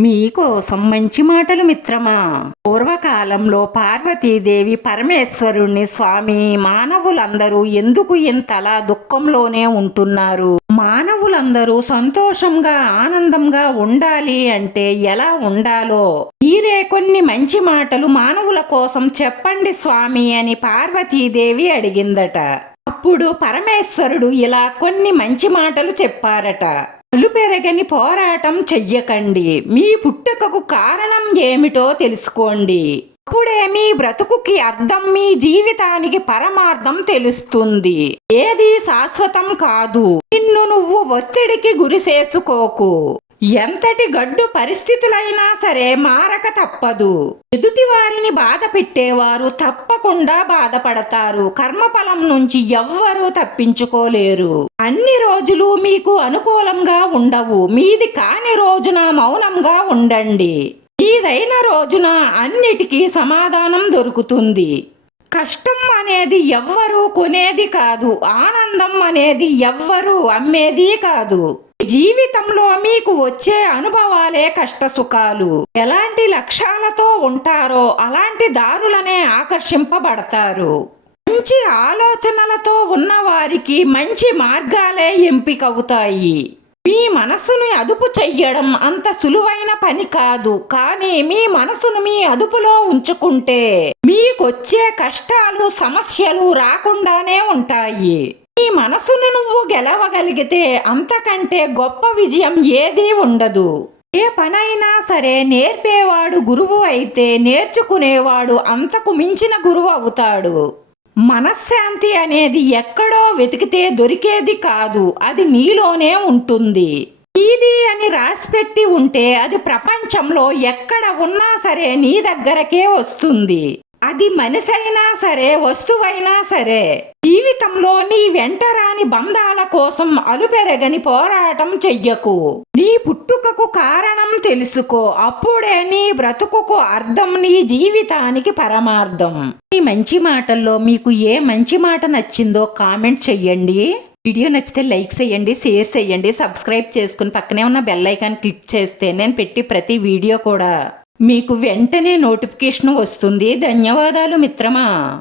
మీకోసం మంచి మాటలు మిత్రమా? పూర్వకాలంలో పార్వతీదేవి పరమేశ్వరుణ్ణి స్వామి మానవులందరూ ఎందుకు ఇంతలా దుఃఖంలోనే ఉంటున్నారు? మానవులందరూ సంతోషంగా ఆనందంగా ఉండాలి అంటే ఎలా ఉండాలో? మీరే కొన్ని మంచి మాటలు మానవుల కోసం చెప్పండి స్వామి అని పార్వతీదేవి అడిగిందట. అప్పుడు పరమేశ్వరుడు ఇలా కొన్ని మంచి మాటలు చెప్పారట. పెరగని పోరాటం చెయ్యకండి. మీ పుట్టుకకు కారణం ఏమిటో తెలుసుకోండి. అప్పుడే మీ బ్రతుకుకి అర్థం మీ జీవితానికి పరమార్థం తెలుస్తుంది. ఏది శాశ్వతం కాదు. నిన్ను నువ్వు ఒత్తిడికి గురి చేసుకోకు. ఎంతటి గడ్డు పరిస్థితులైనా సరే మారక తప్పదు. ఎదుటి వారిని బాధ పెట్టేవారు తప్పకుండా బాధపడతారు. కర్మఫలం నుంచి ఎవ్వరూ తప్పించుకోలేరు. అన్ని రోజులు మీకు అనుకూలంగా ఉండవు. మీది కాని రోజున మౌనంగా ఉండండి. మీదైన రోజున అన్నిటికీ సమాధానం దొరుకుతుంది. కష్టం అనేది ఎవ్వరూ కొనేది కాదు. ఆనందం అనేది ఎవ్వరూ అమ్మేది కాదు. జీవితంలో మీకు వచ్చే అనుభవాలే కష్ట సుఖాలు ఎలాంటి లక్ష్యాలతో ఉంటారో అలాంటి దారులనే ఆకర్షింపబడతారు. మంచి ఆలోచనలతో ఉన్నవారికి మంచి మార్గాలే ఎంపికవుతాయి. మీ మనసుని అదుపు చెయ్యడం అంత సులువైన పని కాదు. కానీ మీ మనసును మీ అదుపులో ఉంచుకుంటే మీకొచ్చే కష్టాలు సమస్యలు రాకుండానే ఉంటాయి. నీ మనసును నువ్వు గెలవగలిగితే అంతకంటే గొప్ప విజయం ఏదీ ఉండదు. ఏ పనైనా సరే నేర్పేవాడు గురువు అయితే నేర్చుకునేవాడు అంతకు మించిన గురువు అవుతాడు. మనశ్శాంతి అనేది ఎక్కడో వెతికితే దొరికేది కాదు అది నీలోనే ఉంటుంది. ఇది అని రాసిపెట్టి ఉంటే అది ప్రపంచంలో ఎక్కడ ఉన్నా సరే నీ దగ్గరకే వస్తుంది. అది మనిషైనా సరే వస్తువైనా సరే జీవితంలో నీ వెంటరాని బంధాల కోసం అలుపెరగని పోరాటం చెయ్యకు. నీ పుట్టుకకు కారణం తెలుసుకో. అప్పుడే నీ బ్రతుకుకు అర్థం నీ జీవితానికి పరమార్థం. ఈ మంచి మాటల్లో మీకు ఏ మంచి మాట నచ్చిందో కామెంట్ చెయ్యండి. వీడియో నచ్చితే లైక్ చేయండి షేర్ చేయండి సబ్స్క్రైబ్ చేసుకుని పక్కనే ఉన్న బెల్ ఐకాన్ క్లిక్ చేస్తే నేను పెట్టి ప్రతి వీడియో కూడా. మీకు వెంటనే నోటిఫికేషన్ వస్తుంది. ధన్యవాదాలు మిత్రమా?